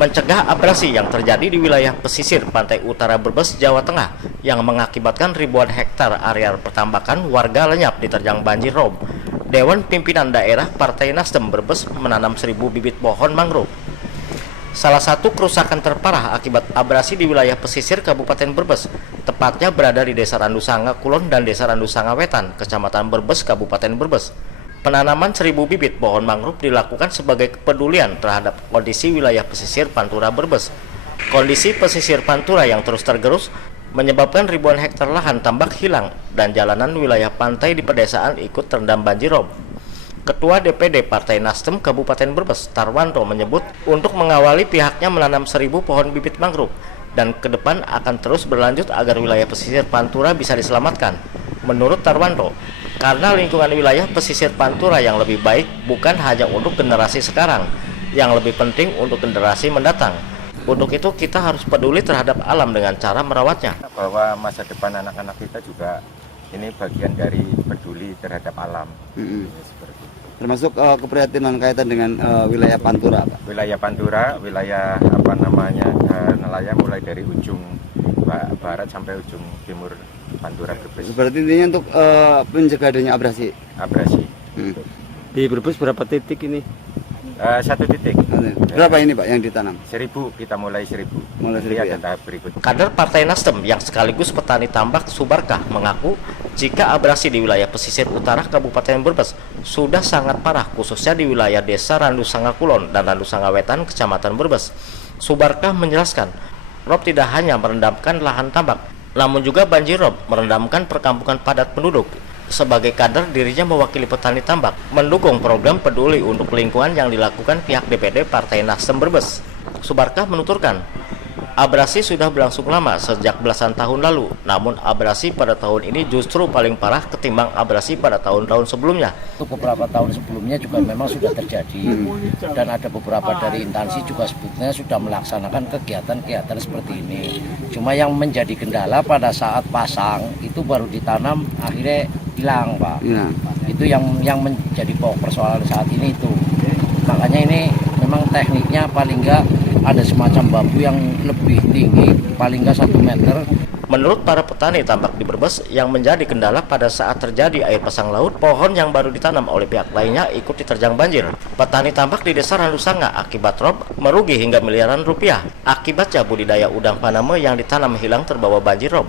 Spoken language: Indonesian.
Mencegah abrasi yang terjadi di wilayah pesisir pantai utara Brebes, Jawa Tengah yang mengakibatkan ribuan hektar area pertambakan warga lenyap diterjang banjir rob. Dewan Pimpinan Daerah Partai Nasdem Brebes menanam 1.000 bibit pohon mangrove. Salah satu kerusakan terparah akibat abrasi di wilayah pesisir Kabupaten Brebes, tepatnya berada di Desa Randu Sanga Kulon dan Desa Randu Sanga Wetan, Kecamatan Brebes, Kabupaten Brebes. Penanaman 1.000 bibit pohon mangrove dilakukan sebagai kepedulian terhadap kondisi wilayah pesisir Pantura Brebes. Kondisi pesisir Pantura yang terus tergerus menyebabkan ribuan hektar lahan tambak hilang dan jalanan wilayah pantai di pedesaan ikut terendam banjir rob. Ketua DPD Partai Nasdem Kabupaten Brebes, Tarwanto, menyebut untuk mengawali pihaknya menanam 1.000 pohon bibit mangrove dan ke depan akan terus berlanjut agar wilayah pesisir Pantura bisa diselamatkan. Menurut Tarwanto, karena lingkungan wilayah pesisir Pantura yang lebih baik bukan hanya untuk generasi sekarang, yang lebih penting untuk generasi mendatang. Untuk itu kita harus peduli terhadap alam dengan cara merawatnya. Bahwa masa depan anak-anak kita juga ini bagian dari peduli terhadap alam. Seperti itu. Termasuk keprihatinan kaitan dengan wilayah Pantura, Pak. Wilayah Pantura, wilayah nelayan mulai dari ujung barat sampai ujung timur Pantura Brebes. Berarti intinya untuk mencegah adanya abrasi. Di Brebes berapa titik ini? 1 titik. Berapa ini Pak yang ditanam? 1.000, kita mulai 1.000. Mulai 1.000 Nanti ada ya? tahap berikut. Kader Partai Nasdem yang sekaligus petani tambak Subarkah mengaku jika abrasi di wilayah pesisir utara Kabupaten Brebes sudah sangat parah, khususnya di wilayah Desa Randu Sanga Kulon dan Randu Sanga Wetan, Kecamatan Brebes. Subarkah menjelaskan, rob tidak hanya merendamkan lahan tambak, namun juga banjir rob merendamkan perkampungan padat penduduk. Sebagai kader, dirinya mewakili petani tambak, mendukung program peduli untuk lingkungan yang dilakukan pihak DPD Partai Nasdem Brebes. Subarkah menuturkan, abrasi sudah berlangsung lama sejak belasan tahun lalu, namun abrasi pada tahun ini justru paling parah ketimbang abrasi pada tahun-tahun sebelumnya. Beberapa tahun sebelumnya juga memang sudah terjadi dan ada beberapa dari instansi juga sebetulnya sudah melaksanakan kegiatan-kegiatan seperti ini. Cuma yang menjadi kendala pada saat pasang itu baru ditanam akhirnya hilang, Pak. Itu yang menjadi pokok persoalan saat ini itu. Makanya ini memang tekniknya paling enggak ada semacam bambu yang lebih tinggi, paling enggak 1 meter. Menurut para petani tambak di Brebes, yang menjadi kendala pada saat terjadi air pasang laut, pohon yang baru ditanam oleh pihak lainnya ikut diterjang banjir. Petani tambak di Desa Randu Sanga akibat rob merugi hingga miliaran rupiah. Akibatnya budidaya udang Panama yang ditanam hilang terbawa banjir rob.